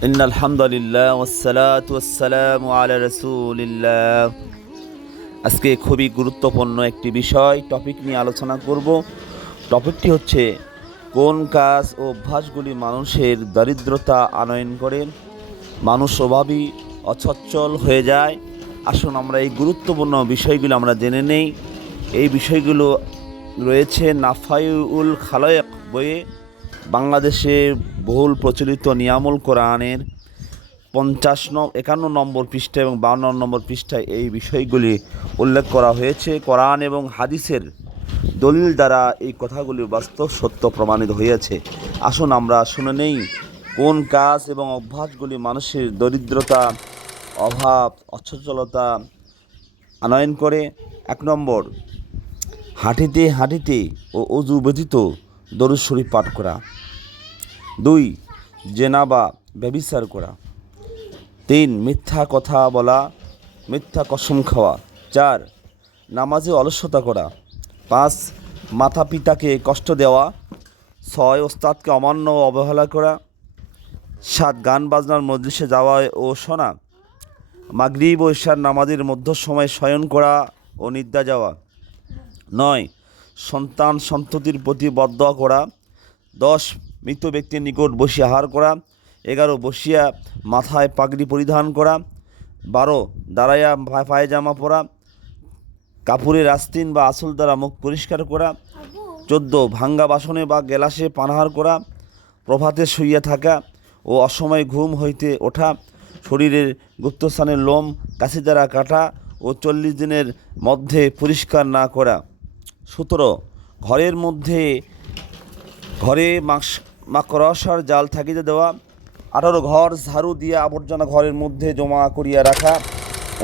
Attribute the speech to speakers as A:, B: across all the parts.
A: إن الحمد لله والصلاة والسلام على رسول الله আজকে খুবই গুরুত্বপূর্ণ একটি বিষয় টপিক নিয়ে আলোচনা করব টপিকটি হচ্ছে কোন কাজ ও অভ্যাসগুলি মানুষের দারিদ্রতা আনয়ন করে মানুষ অভাবী অছচ্ছল হয়ে যায় আসুন আমরা এই গুরুত্বপূর্ণ বিষয়গুলো আমরা জেনে নেই এই বিষয়গুলো রয়েছে নাফাইউল খালায়েক বইয়ে বাংলাদেশে বহুল প্রচলিত নিয়ামুল কোরআনের পঞ্চাশ একান্ন নম্বর পৃষ্ঠা এবং বাউন্ন নম্বর পৃষ্ঠায় এই বিষয়গুলি উল্লেখ করা হয়েছে। কোরআন এবং হাদিসের দলিল দ্বারা এই কথাগুলি বাস্তব, সত্য প্রমাণিত হয়েছে। আসুন আমরা শুনে নেই কোন কাজ এবং অভ্যাসগুলি মানুষের দরিদ্রতা, অভাব অচ্ছলতা আনয়ন করে। এক নম্বর, হাঁটিতে হাঁটিতে ও অজু ব্যতীত দরুদ শরীফ পাঠ করা। দুই, জেনা বা ব্যবিচার করা। তিন, মিথ্যা কথা বলা, মিথ্যা কসম খাওয়া। চার, নামাজে অলস্যতা করা। পাঁচ মাতা পিতাকে কষ্ট দেওয়া। ছয়, ওস্তাদকে অমান্য ও অবহেলা করা। সাত, গান বাজনার মজলিসে যাওয়া ও শোনা। মাগরিব ও ঈশার নামাজের মধ্য সময় শয়ন করা ও নিদ্রা যাওয়া। নয় সন্তান সন্ততির প্রতি বদয়া করা, দশ মৃত ব্যক্তির নিকট বসিয়া আহার করা, এগারো বসিয়া মাথায় পাগড়ি পরিধান করা, বারো দাঁড়াইয়া পায়জামা পরা, কাপড়ের আস্তিন বা আসল দ্বারা মুখ পরিষ্কার করা, চোদ্দ ভাঙ্গা বাসনে বা গেলাসে পানাহার করা, প্রভাতে শুইয়া থাকা ও অসময় ঘুম হইতে ওঠা, শরীরের গুপ্তস্থানের লোম কাশি দ্বারা কাটা ও চল্লিশ দিনের মধ্যে পরিষ্কার না করা। সতেরো, ঘরের মধ্যে ঘরে মাস, মাকড়সার জাল থাকিতে দেওয়া, আঠারো, ঘর ঝাড়ু দিয়া আবর্জনা ঘরের মধ্যে জমা করিয়া রাখা,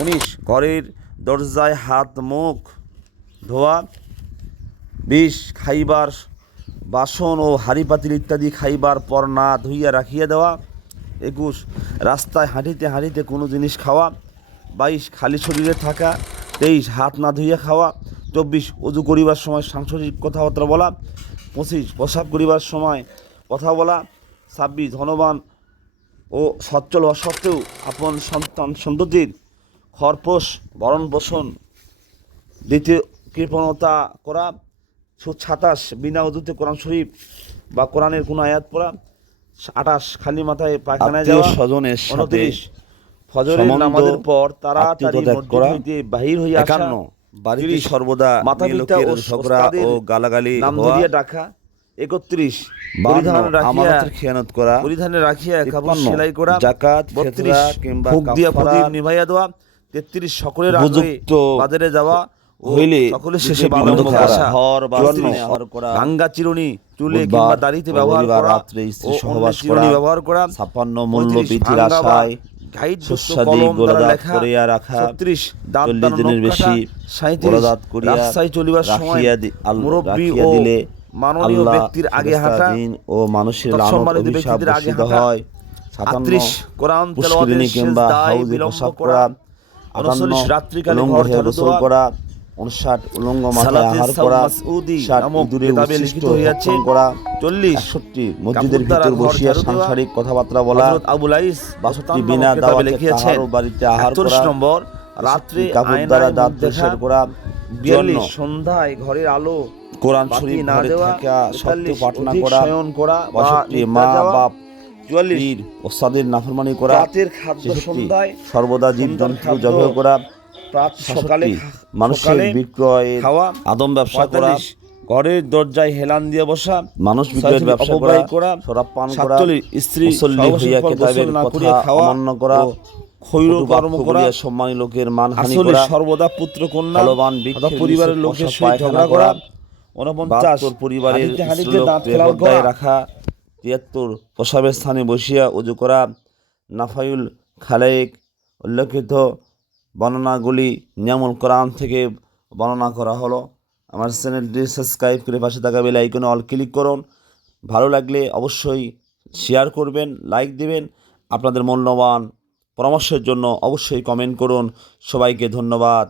A: উনিশ, ঘরের দরজায় হাত, মুখ ধোয়া, বিশ, খাইবার বাসন ও হাঁড়ি পাতিল ইত্যাদি খাইবার পর না ধুইয়া রাখিয়া দেওয়া, একুশ, রাস্তায় হাঁটিতে হাঁটিতে কোনো জিনিস খাওয়া, বাইশ, খালি শরীরে থাকা, তেইশ, হাত না ধুইয়া খাওয়া চব্বিশ অজু করিবার সময় সাংসারিক কথাবার্তা বলা পঁচিশ প্রসাব করিবার সময় কথা বলা ছাব্বিশ ধনবান ও সচ্ছল হওয়া সত্ত্বেও আপন সন্তান সন্ততির খরপোষ বরণ পোষণ দ্বিতীয় কৃপণতা করা সাতাশ বিনা উদুতে কোরআন শরীফ বা কোরআনের কোনো আয়াত পড়া আটাশ খালি মাথায় পায়খানায় যাওয়া
B: সাথে
A: উনত্রিশ ফজরের নামাজের পর তাড়াতাড়ি
B: ত্যাগ
A: মসজিদ হইতে বাহির হইয়া আসা
B: বাড়িতে সর্বদা
A: ও
B: ঝগড়া ও গালাগালি
A: নাম ধরিয়া ডাকা। একত্রিশ। পরিধান রাখিয়া
B: খেয়ানত করা।
A: পরিধানে রাখিয়া কাপড় সেলাই করা।
B: জাকাত,
A: বত্রিশ।
B: কিংবা
A: ফুক দিয়া প্রদীপ নিভাইয়া দেওয়া। তেত্রিশ। সকলের আগে বাজারে যাওয়া।
B: হইলে
A: সকলের শেষে
B: বিলম্ব
A: বিলম্ব
B: করা,
A: আসা।
B: ঘর
A: ভাঙ্গা চিরুনি চুলে কিংবা দাড়িতে ব্যবহার করা।
B: রাত্রে স্ত্রী সহবাস করা,
A: ব্যবহার করা।
B: ছাপ্পান্ন মূল্য বৃদ্ধির আশায় সুস্বাদু গোলাদাত করিয়া রাখা, চল্লিশ দিনের বেশি গোলাদাত করিয়া
A: রাস্তায় চলিবার সময়
B: রাখিয়া দি- আল-
A: মুরব্বী ও মাননীয় ব্যক্তির আগে হাঁটা
B: ও মানুষের অভিশাপ বর্ষিত হয়। সাতান্ন
A: কোরআন
B: পুষ্করিণী কিংবা হাউজে
A: বিলম্ব করা,
B: করা
A: 39
B: আটান্ন
A: রাত্রিকালে
B: হয়ে গোসল করা উনষাট উলঙ্গ মাথায় আহার করা ষাট ইঁদুরে উচ্ছিষ্ট ভক্ষণ করা
A: 40
B: একষট্টি মসজিদের ভিতর বসিয়া সাংসারিক কথাবার্তা বলা
A: আবুল আইস
B: বাষট্টি বিনা দাওয়াতে বাড়িতে আহার করা
A: নম্বর রাত্রে
B: কাপড় দ্বারা দাঁত পরিষ্কার করা
A: বিয়াল্লিশ সন্ধ্যায় ঘরের আলো
B: কোরআন শরীফ
A: না দেওয়া
B: থাকা সত্ত্বেও
A: 43
B: পাঠ না
A: অধিক
B: করা
A: শয়ন করা বা
B: পঁয়ষট্টি
A: নিদ্রা
B: মা বাপ
A: 44
B: পীর ওস্তাদের নাফরমানি করা
A: রাতের খাদ্য সন্ধ্যায়
B: সর্বদা জীব জন্তু জবাই করা
A: সকালে
B: মানুষের
A: সকালে
B: বিক্রয়ের
A: খাওয়া
B: আদম ব্যবসা করা
A: ঘরের দরজায় হেলান দিয়ে বসা
B: মানুষ বিক্রয়ের ব্যবসা করা শরাব পান করা
A: স্ত্রী
B: হইয়া কেতাবের কথা অমান্য করা
A: খৈর কর্ম করা
B: সম্মানী লোকের মানহানি করা
A: সর্বদা পুত্র কন্যা পরিবারের লোকের সহিত ঝগড়া করা উনপঞ্চাশ
B: পরিবারের রাখা তিয়াত্তর প্রসাবের স্থানে বসিয়া উজু করা নাফায়ুল খালেক উল্লেখিত বর্ণনাগুলি নিয়ামুল কোরআন থেকে বর্ণনা করা হলো। আমার চ্যানেলটি সাবস্ক্রাইব করে পাশে থাকা বেল আইকনে অল ক্লিক করুন। ভালো লাগলে অবশ্যই শেয়ার করবেন, লাইক দিবেন। আপনাদের মূল্যবান পরামর্শের জন্য অবশ্যই কমেন্ট করুন। সবাইকে ধন্যবাদ।